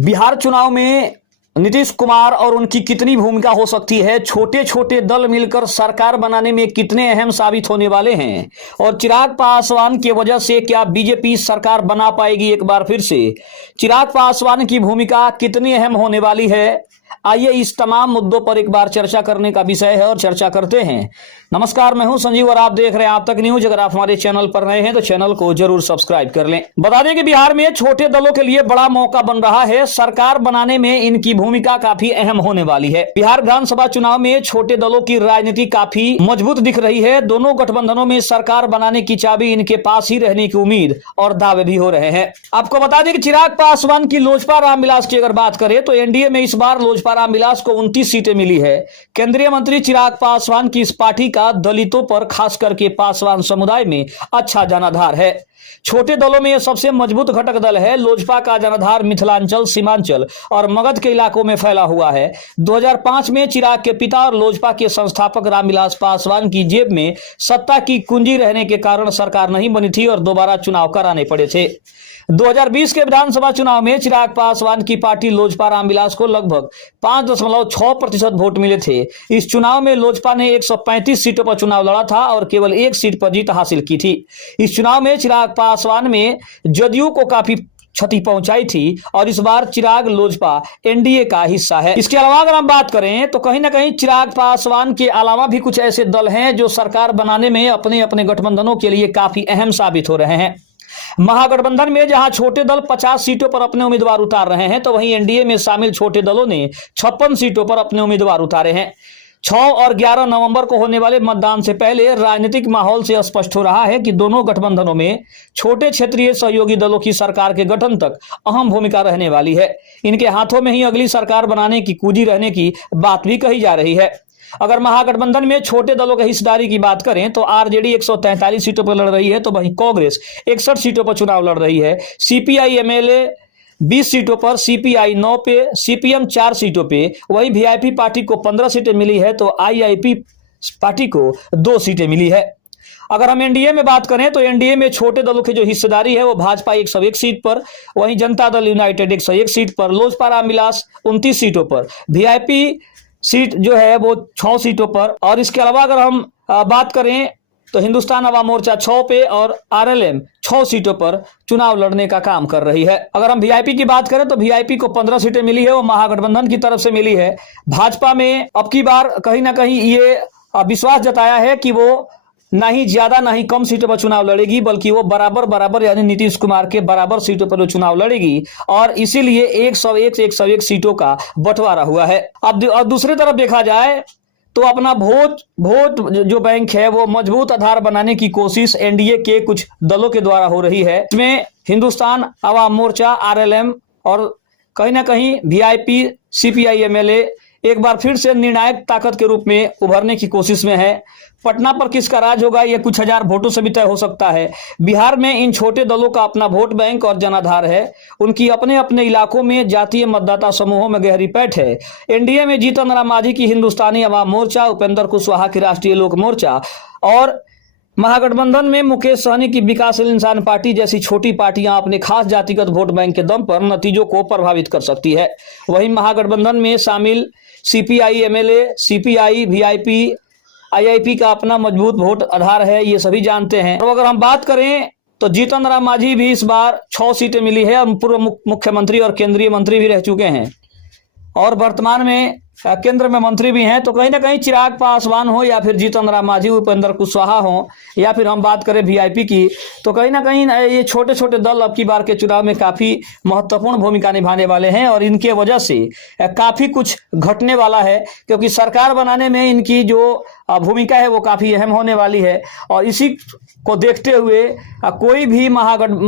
बिहार चुनाव में नीतीश कुमार और उनकी कितनी भूमिका हो सकती है, छोटे छोटे दल मिलकर सरकार बनाने में कितने अहम साबित होने वाले हैं और चिराग पासवान की वजह से क्या बीजेपी सरकार बना पाएगी एक बार फिर से। चिराग पासवान की भूमिका कितनी अहम होने वाली है, आइए इस तमाम मुद्दों पर एक बार चर्चा करने का विषय है और चर्चा करते हैं। नमस्कार, मैं हूं संजीव और आप देख रहे हैं आप तक न्यूज। अगर आप हमारे चैनल पर नए हैं तो चैनल को जरूर सब्सक्राइब कर लें। बता दें कि बिहार में छोटे दलों के लिए बड़ा मौका बन रहा है, सरकार बनाने में इनकी भूमिका काफी अहम होने वाली है। बिहार विधानसभा चुनाव में छोटे दलों की राजनीति काफी मजबूत दिख रही है। दोनों गठबंधनों में सरकार बनाने की चाबी इनके पास ही रहने की उम्मीद और दावे भी हो रहे हैं। आपको बता दें कि चिराग पासवान की लोजपा रामविलास की अगर बात करें तो एनडीए में इस बार लोजपा रामविलास को 29 सीटें मिली है। केंद्रीय मंत्री चिराग पासवान की इस पार्टी का दलितों पर खास करके पासवान समुदाय में अच्छा जनाधार है। छोटे दलों में यह सबसे मजबूत घटक दल है। लोजपा का जनाधार मिथिलांचल, सीमांचल और मगध के इलाकों में फैला हुआ है। 2005 में चिराग के पिता और लोजपा के संस्थापक रामविलास पासवान की जेब में सत्ता की कुंजी रहने के कारण सरकार नहीं बनी थी और दोबारा चुनाव कराने पड़े थे। 2020 के विधानसभा चुनाव में चिराग पासवान की पार्टी लोजपा रामविलास को लगभग 5.6% वोट मिले थे। इस चुनाव में लोजपा ने 135 सीटों पर चुनाव लड़ा था और केवल एक सीट पर जीत हासिल की थी। इस चुनाव में चिराग पासवान में जदयू को काफी क्षति पहुंचाई थी और इस बार चिराग लोजपा एनडीए का हिस्सा है। इसके अलावा अगर हम बात करें तो कहीं ना कहीं चिराग पासवान के अलावा भी कुछ ऐसे दल हैं जो सरकार बनाने में अपने अपने गठबंधनों के लिए काफी अहम साबित हो रहे हैं। महागठबंधन में जहां छोटे दल 50 सीटों पर अपने उम्मीदवार उतार रहे हैं तो वहीं एनडीए में शामिल छोटे दलों ने 56 सीटों पर अपने उम्मीदवार उतारे हैं। 6 और 11 नवंबर को होने वाले मतदान से पहले राजनीतिक माहौल से स्पष्ट हो रहा है कि दोनों गठबंधनों में छोटे क्षेत्रीय सहयोगी दलों की सरकार के गठन तक अहम भूमिका रहने वाली है। इनके हाथों में ही अगली सरकार बनाने की कुंजी रहने की बात भी कही जा रही है। अगर महागठबंधन में छोटे दलों की हिस्सेदारी की बात करें तो आरजेडी 143 सीटों पर लड़ रही है तो वहीं कांग्रेस 61 सीटों पर चुनाव लड़ रही है। सीपीआई एमएलए 20 सीटों पर, सीपीआई 9 पे, सीपीएम 4 सीटों पे, वहीं वीआईपी पार्टी को 15 सीटें मिली है तो आईआईपी पार्टी को 2 सीटें मिली है। अगर हम एनडीए में बात करें तो एनडीए में छोटे दलों की जो हिस्सेदारी है वो भाजपा 101 सीट पर, वहीं जनता दल यूनाइटेड 101 सीट पर, लोजपा रामविलास 29 सीटों पर, वीआईपी सीट जो है वो 6 सीटों पर और इसके अलावा अगर हम बात करें तो हिंदुस्तान अवाम मोर्चा 6 पे और आरएलएम 6 सीटों पर चुनाव लड़ने का काम कर रही है। अगर हम वीआईपी की बात करें तो वीआईपी को 15 सीटें मिली है, वो महागठबंधन की तरफ से मिली है। भाजपा में अब की बार कहीं ना कहीं ये विश्वास जताया है कि वो ना ही ज्यादा ना ही कम सीटों पर चुनाव लड़ेगी, बल्कि वो बराबर यानी नीतीश कुमार के बराबर सीटों पर चुनाव लड़ेगी और इसीलिए 101 सीटों का बंटवारा हुआ है। अब दूसरी तरफ देखा जाए तो अपना वोट जो बैंक है वो मजबूत आधार बनाने की कोशिश एनडीए के कुछ दलों के द्वारा हो रही है। इसमें हिंदुस्तान अवाम मोर्चा, आरएलएम और कहीं ना कहीं वीआईपी, सीपीआई एमएलए एक बार फिर से निर्णायक ताकत के रूप में उभरने की कोशिश में है। पटना पर किसका राज होगा यह कुछ हजार वोटों से भी तय हो सकता है। बिहार में इन छोटे दलों का अपना वोट बैंक और जनाधार है। उनकी अपने अपने इलाकों में जातीय मतदाता समूहों में गहरी पैठ है। एनडीए में जीतन राम मांझी की हिंदुस्तानी अवाम मोर्चा, उपेंद्र कुशवाहा की राष्ट्रीय लोक मोर्चा और महागठबंधन में मुकेश सहनी की विकासशील इंसान पार्टी जैसी छोटी पार्टियां अपने खास जातिगत वोट बैंक के दम पर नतीजों को प्रभावित कर सकती है। वहीं महागठबंधन में शामिल CPI MLA, CPI, VIP, IIP का अपना मजबूत वोट आधार है, ये सभी जानते हैं। और अगर हम बात करें तो जीतन राम मांझी भी इस बार 6 सीटें मिली है और पूर्व मुख्यमंत्री और केंद्रीय मंत्री भी रह चुके हैं और वर्तमान में केंद्र में मंत्री भी हैं। तो कहीं ना कहीं चिराग पासवान हो या फिर जीतन राम मांझी, उपेंद्र कुशवाहा हो या फिर हम बात करें वीआईपी की, तो कहीं ना कहीं ये छोटे छोटे दल अब की बार के चुनाव में काफी महत्वपूर्ण भूमिका निभाने वाले हैं और इनके वजह से काफी कुछ घटने वाला है, क्योंकि सरकार बनाने में इनकी जो भूमिका है वो काफी अहम होने वाली है। और इसी को देखते हुए कोई भी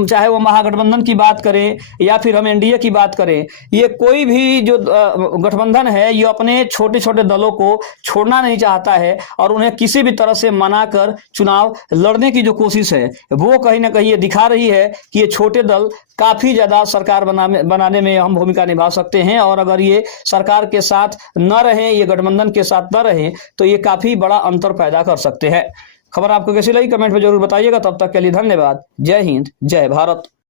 चाहे वो महागठबंधन की बात करें या फिर हम एनडीए की बात करें, ये कोई भी जो गठबंधन है ये अपने छोटे छोटे दलों को छोड़ना नहीं चाहता है और उन्हें किसी भी तरह से मनाकर चुनाव लड़ने की जो कोशिश है वो कहीं ना कहीं ये दिखा रही है कि ये छोटे दल काफी ज्यादा सरकार बनाने में अहम भूमिका निभा सकते हैं और अगर ये सरकार के साथ न रहें, ये गठबंधन के साथ न रहें तो ये काफी बड़ा अंतर पैदा कर सकते हैं। खबर आपको कैसी लगी कमेंट में जरूर बताइएगा। तब तक के लिए धन्यवाद। जय हिंद, जय भारत।